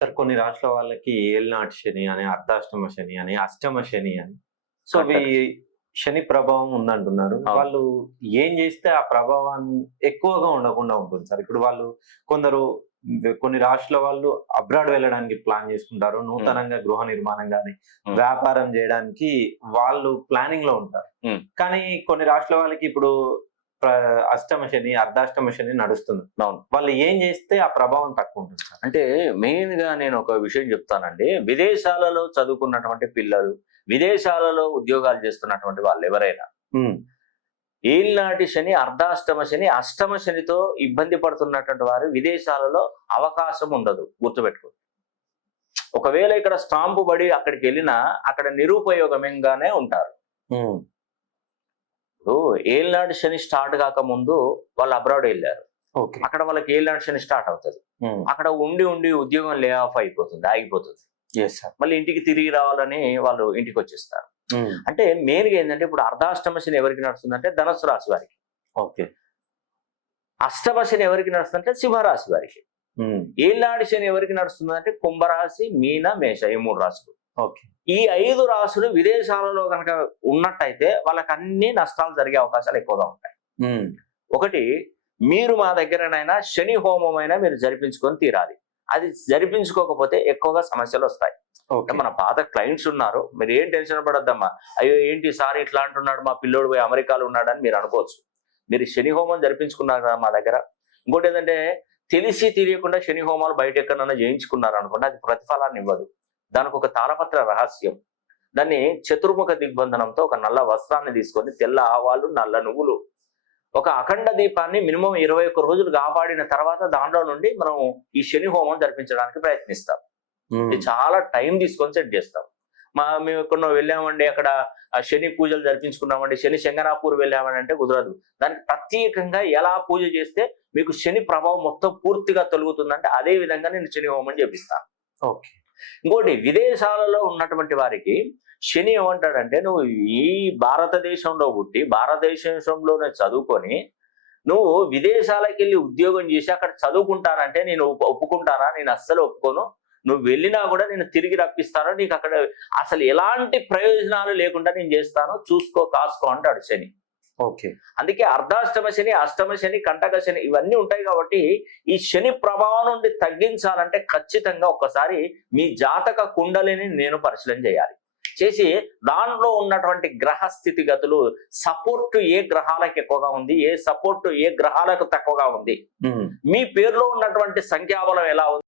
Sir కొన్ని రాష్ట్రాల వాళ్ళకి ఏలినాటి శని అని, అర్ధాష్టమ శని అని, అష్టమ శని అని. సో అవి అంటారు. శని ప్రభావం ఉందంటున్నారు. అవును. వాళ్ళు ఏం చేస్తే ఆ ప్రభావాన్ని ఎక్కువగా ఉండకుండా ఉంటుంది సార్? ఇప్పుడు వాళ్ళు కొందరు కొన్ని రాష్ట్రాల వాళ్ళు అబ్రాడ్ వెళ్ళడానికి ప్లాన్ చేసుకుంటారు. నూతనంగా గృహ నిర్మాణం గాని, వ్యాపారం చేయడానికి వాళ్ళు ప్లానింగ్ లో ఉంటారు. కానీ కొన్ని రాష్ట్రాల వాళ్ళకి ఇప్పుడు ప్ర అష్టమ శని, అర్ధాష్టమ శని నడుస్తుంది. అవును. వాళ్ళు ఏం చేస్తే ఆ ప్రభావం తక్కువ ఉంటుంది సార్? అంటే మెయిన్ గా నేను ఒక విషయం చెప్తానండి. విదేశాలలో చదువుకున్నటువంటి పిల్లలు, విదేశాలలో ఉద్యోగాలు చేస్తున్నటువంటి వాళ్ళు ఎవరైనా ఏలినాటి శని, అర్ధాష్టమ శని, అష్టమ శనితో ఇబ్బంది పడుతున్నటువంటి వారు విదేశాలలో అవకాశం ఉండదు, గుర్తుపెట్టుకో. ఒకవేళ ఇక్కడ స్టాంపు పడి అక్కడికి వెళ్ళినా అక్కడ నిరుపయోగంగానే ఉంటారు. ఇప్పుడు ఏలినాటి శని స్టార్ట్ కాకముందు వాళ్ళు అబ్రాడ్ వెళ్ళారు. అక్కడ వాళ్ళకి ఏలినాటి శని స్టార్ట్ అవుతుంది. అక్కడ ఉండి ఉండి ఉద్యోగం లే ఆఫ్ అయిపోతుంది, ఆగిపోతుంది. మళ్ళీ ఇంటికి తిరిగి రావాలని వాళ్ళు ఇంటికి వచ్చేస్తారు. అంటే మెయిన్ గా ఏంటంటే ఇప్పుడు అర్ధాష్టమ శని ఎవరికి నడుస్తుందంటే ధనుసు రాశి వారికి. ఓకే. అష్టమ శని ఎవరికి నడుస్తుందంటే సింహరాశి వారికి. ఏలినాటి శని ఎవరికి నడుస్తుందంటే కుంభరాశి, మీన, మేష, ఈ 3 రాశులు. ఓకే. ఈ 5 రాశులు విదేశాలలో కనుక ఉన్నట్టయితే వాళ్ళకి అన్ని నష్టాలు జరిగే అవకాశాలు ఎక్కువగా ఉంటాయి. ఒకటి, మీరు మా దగ్గరనైనా శని హోమం అయినా మీరు జరిపించుకొని తీరాలి. అది జరిపించుకోకపోతే ఎక్కువగా సమస్యలు వస్తాయి. మన పాత క్లయింట్స్ ఉన్నారు, మీరు ఏం టెన్షన్ పడద్దమ్మా, అయ్యో ఏంటి సార్ ఇట్లా అంటున్నాడు, మా పిల్లోడు పోయి అమెరికాలో ఉన్నాడని మీరు అనుకోవచ్చు. మీరు శని హోమం జరిపించుకున్నారు కదా మా దగ్గర. ఇంకోటి ఏంటంటే తెలిసి తెలియకుండా శని హోమాలు బయట ఎక్కడన్నా చేయించుకున్నారు అనుకోండి, అది ప్రతిఫలాన్ని ఇవ్వదు. దానికి ఒక తాళపత్ర రహస్యం. దాన్ని చతుర్ముఖ దిగ్బంధనంతో ఒక నల్ల వస్త్రాన్ని తీసుకొని తెల్ల ఆవాలు, నల్ల నువ్వులు, ఒక అఖండ దీపాన్ని మినిమం 21 రోజులు కాపాడిన తర్వాత దాంట్లో నుండి మనం ఈ శని హోమం జరిపించడానికి ప్రయత్నిస్తాం. ఇది చాలా టైం తీసుకొని సెట్ చేస్తాం. మేము ఎక్కడో వెళ్ళామండి, అక్కడ శని పూజలు జరిపించుకున్నామండి, శని శంగనాపూర్ వెళ్ళామని అంటే కుదరదు. దానికి ప్రత్యేకంగా ఎలా పూజ చేస్తే మీకు శని ప్రభావం మొత్తం పూర్తిగా తొలుగుతుందంటే అదే విధంగా నేను శని హోమం చేపిస్తాను. ఓకే. ఇంకోటి, విదేశాలలో ఉన్నటువంటి వారికి శని ఏమంటాడంటే, నువ్వు ఈ భారతదేశంలో పుట్టి భారతదేశంలోనే చదువుకొని నువ్వు విదేశాలకు వెళ్ళి ఉద్యోగం చేసి అక్కడ చదువుకుంటానంటే నేను ఒప్పుకుంటానా? నేను అస్సలు ఒప్పుకోను. నువ్వు వెళ్ళినా కూడా నేను తిరిగి రప్పిస్తాను, నీకు అక్కడ అసలు ఎలాంటి ప్రయోజనాలు లేకుండా నేను చేస్తాను, చూసుకో కాసుకో అంటాడు శని. ఓకే. అందుకే అర్ధాష్టమ శని, అష్టమ శని, కంటక శని ఇవన్నీ ఉంటాయి. కాబట్టి ఈ శని ప్రభావం నుండి తగ్గించాలంటే ఖచ్చితంగా ఒక్కసారి మీ జాతక కుండలిని నేను పరిశీలన చేయాలి. చేసి దాంట్లో ఉన్నటువంటి గ్రహ స్థితిగతులు, సపోర్ట్ ఏ గ్రహాలకు ఎక్కువగా ఉంది, ఏ సపోర్ట్ ఏ గ్రహాలకు తక్కువగా ఉంది, మీ పేరులో ఉన్నటువంటి సంఖ్యాబలం ఎలా ఉంది,